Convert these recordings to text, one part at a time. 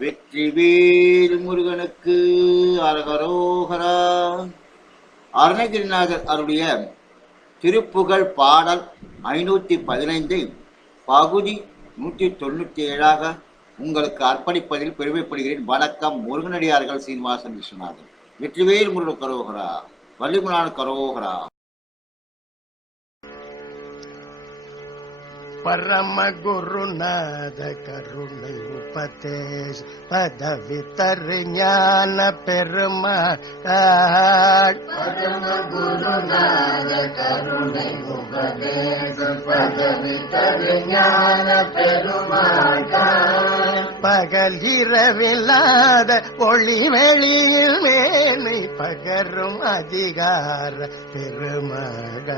வெற்றிவேல் முருகனுக்கு அரகரோகரா. அருணகிரிநாதர் அருடைய திருப்புகழ் பாடல் ஐநூற்றி பதினைந்தை பகுதி நூற்றி தொண்ணூற்றி ஏழாக உங்களுக்கு அர்ப்பணிப்பதில் பெருமைப்படுகிறேன். வணக்கம் முருகனடியார்கள் சீனிவாசன் விஸ்வநாதன். வெற்றிவேல் முருகன் கரோகரா. வள்ளிமுனான கரோகரா. ಪರಮ ಗುರುನಾದ ಕರುಣಯುಪತೇಶ ಪದವಿತರಿ ಜ್ಞಾನ ಪೆರುಮ ಪರಮ ಗುರುನಾದ ಕರುಣಯುಪದೇಶ ಪದವಿತರಿ ಜ್ಞಾನ ಪೆರುಮ பகல் இரவில்லாத ஒளி வெளியில் மேனை பகரும் அதிகார பெருமகள்.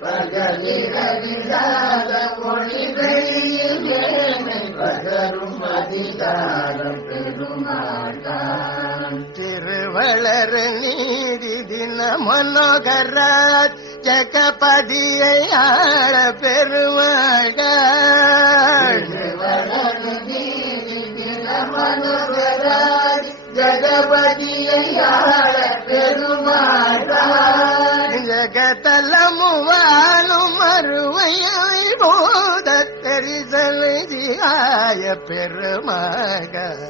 பகல் இரவில்லாத ஒளி வெளியில் மேனை பகரும் அதிகார பெருமகள். திருவளர் நீதி தின மனோகராஜ் ஜகபதியை ஆள பெருமகள். ஜகபதியை ஆள பெருமாள் ஜகதலமும் வாழும் அருவையை போத தெரிசலை சிகாய பெருமகள்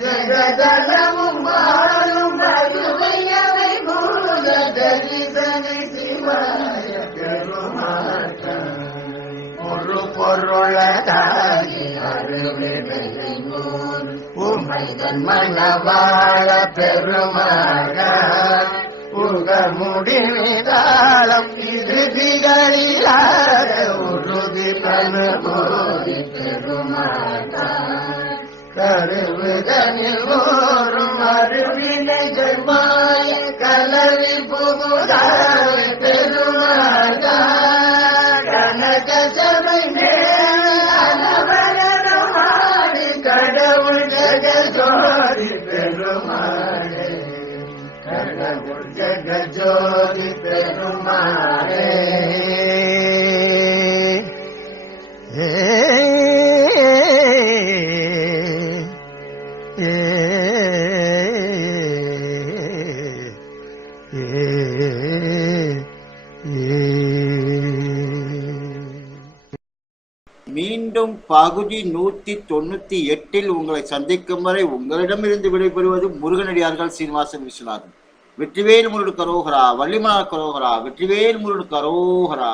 ஜகதலமும் வாழும் அருவையை போத தெரிசலை சிவாய பெருமாள் ஒரு பொருளதாகி உமைதன் மனவாழ பெருமாக. உக முடிவிதாளம் இது இறுதிகளிலாக உருதி பனுபோதி பெருமாக. கருவுதனில் ஓரும் அருவினைகள் மாய கலவி புகுதார பெருமாள் பெருமாளே கடவுள் ஜெகஜோதி பெருமாளே மீண்டும் பகுதி நூத்தி தொண்ணூத்தி எட்டில் உங்களை சந்திக்கும் வரை உங்களிடமிருந்து விடைபெறுவது முருகனடியார்கள் சீனிவாசன் விஸ்வநாதன். வெற்றிவேல் முருடு கரோகரா வள்ளிமலா கரோகரா வெற்றிவேல் முருடு கரோகரா.